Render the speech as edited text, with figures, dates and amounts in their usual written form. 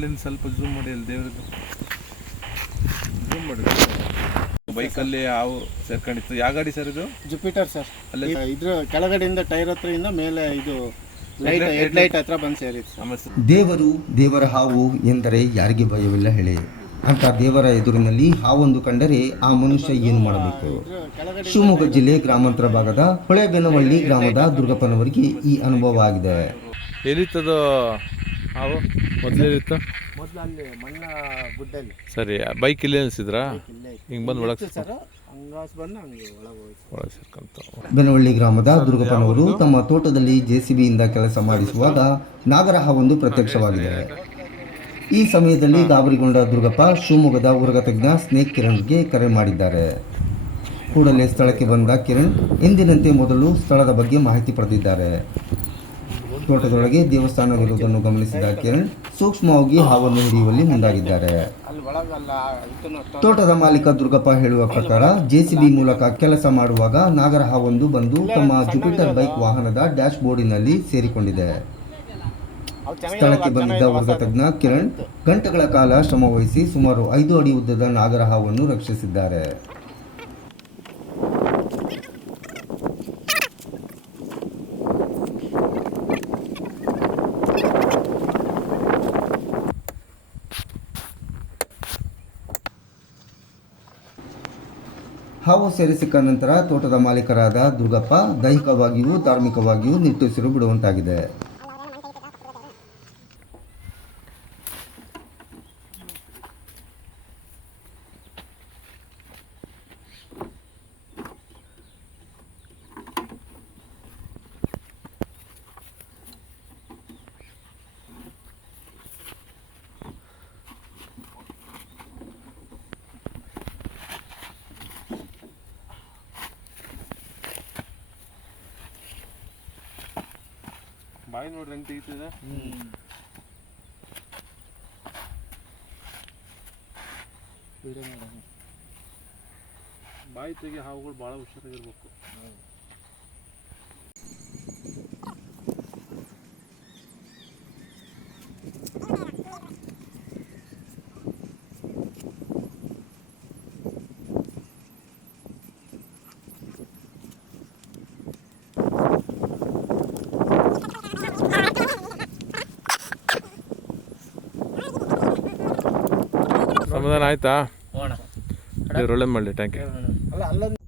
ಅಲ್ಲಿಂದ ಸ್ವಲ್ಪ ಝೂಮ್ ಮಾಡಿ ಅಲ್ಲಿ ದೇವ್ರದ್ದು ಝೂಮ್ ಮಾಡಿ. ಬೈಕಲ್ಲಿ ಹಾವು ಸೇರ್ಕೊಂಡಿತ್ತು. ಯಾವ ಗಾಡಿ ಸರ್ ಇದು? Jupiter sir. ಅಲ್ಲೇ ಇದ್ರ ಕೆಳಗಡೆಯಿಂದ ಟೈರ್ ಹತ್ರದಿಂದ ಮೇಲೆ ಇದು ಲೈಟ್ ಹೆಡ್ಲೈಟ್ ಹತ್ರ ಬಂದು ಸೇರಿತ್ತು. ದೇವರು ದೇವರ ಹಾವು ಎಂದರೆ ಯಾರಿಗೆ ಭಯವಿಲ್ಲ ಹೇಳಿ. ಅಂತ ದೇವರ ಎದುರಿನಲ್ಲಿ ಹಾವೊಂದು ಕಂಡರೆ ಆ ಮನುಷ್ಯ ಏನು ಮಾಡಬೇಕು? ಶಿವಮೊಗ್ಗ ಜಿಲ್ಲೆ ಗ್ರಾಮಾಂತರ ಭಾಗದ ಹೊಳೆಬೆನವಳ್ಳಿ ಗ್ರಾಮದ ದುರ್ಗಪ್ಪನವರಿಗೆ ಈ ಅನುಭವ ಆಗಿದೆ. ಎಲ್ಲಿತ್ತದು ಹಾವು? ಮೊದಲೇಲಿತ್ತು? ಮೊದಲು ಅಲ್ಲಿ ಮಣ್ಣ ಗುಡ್ಡಲ್ಲಿ. ಸರಿ, ಬೈಕ್ ಇಲ್ಲೇ ನಿಲ್ಸಿದ್ರಾ? ಹಿಂಗೆ ಬಂದು ಒಳಗೆ ಸರ್ ಹಂಗಾಸ್ ಬಂದು ಹಂಗೆ ಒಳಗೆ ಸೇರ್ಕೊಂತ. ಬೆನವಳ್ಳಿ ಗ್ರಾಮದ ದುರ್ಗಪ್ಪನವರು ತಮ್ಮ ತೋಟದಲ್ಲಿ ಜೆಸಿಬಿಯಿಂದ ಕೆಲಸ ಮಾಡಿಸುವಾಗ ನಾಗರಹಾವೊಂದು ಪ್ರತ್ಯಕ್ಷವಾಗಿದೆ. ಈ ಸಮಯದಲ್ಲಿ ಗಾಬರಿಗೊಂಡ ದುರ್ಗಪ್ಪ ಶಿವಮೊಗ್ಗದ ಉರಗ ತಜ್ಞ ಸ್ನೇಕ್ ಕಿರಣ್ಗೆ ಕರೆ ಮಾಡಿದ್ದಾರೆ. ಕೂಡಲೇ ಸ್ಥಳಕ್ಕೆ ಬಂದ ಕಿರಣ್ ಎಂದಿನಂತೆ ಮೊದಲು ಸ್ಥಳದ ಬಗ್ಗೆ ಮಾಹಿತಿ ಪಡೆದಿದ್ದಾರೆ. ತೋಟದೊಳಗೆ ದೇವಸ್ಥಾನವಿರುವುದನ್ನು ಗಮನಿಸಿದ ಕಿರಣ್ ಸೂಕ್ಷ್ಮವಾಗಿ ಹಾವನ್ನು ಹಿಡಿಯುವಲ್ಲಿ ಮುಂದಾಗಿದ್ದಾರೆ. ತೋಟದ ಮಾಲೀಕ ದುರ್ಗಪ್ಪ ಹೇಳುವ ಪ್ರಕಾರ ಜೆಸಿಬಿ ಮೂಲಕ ಕೆಲಸ ಮಾಡುವಾಗ ನಾಗರಹಾವೊಂದು ಬಂದು ತಮ್ಮ ಜುಪಿಟರ್ ಬೈಕ್ ವಾಹನದ ಡ್ಯಾಶ್ ಬೋರ್ಡಿನಲ್ಲಿ ಸೇರಿಕೊಂಡಿದೆ. ಸ್ಥಳಕ್ಕೆ ಬಂದಿದ್ದ ಉರಗ ತಜ್ಞ ಕಿರಣ್ ಗಂಟೆಗಳ ಕಾಲ ಶ್ರಮವಹಿಸಿ ಸುಮಾರು 5 ಅಡಿ ಉದ್ದದ ನಾಗರಹಾವನ್ನು ರಕ್ಷಿಸಿದ್ದಾರೆ. ಹಾವು ಸೆರೆ ಸಿಕ್ಕ ನಂತರ ತೋಟದ ಮಾಲೀಕರಾದ ದುರ್ಗಪ್ಪ ದೈಹಿಕವಾಗಿಯೂ ಧಾರ್ಮಿಕವಾಗಿಯೂ ನಿಟ್ಟುಸಿರು ಬಿಡುವಂತಾಗಿದೆ. ಬಾಯಿ ನೋಡ್ರಿ ಹೆಂಗೆ ತೆಗಿತಿದೆ. ಬಾಯಿ ತೆಗಿ ಹಾವುಗಳು ಭಾಳ ಹುಷಾರಾಗಿರ್ಬೇಕು. ಸಮಾಧಾನ ಆಯ್ತಾ? ಒಳ್ಳೆ ಮಾಡಲಿ. Thank you.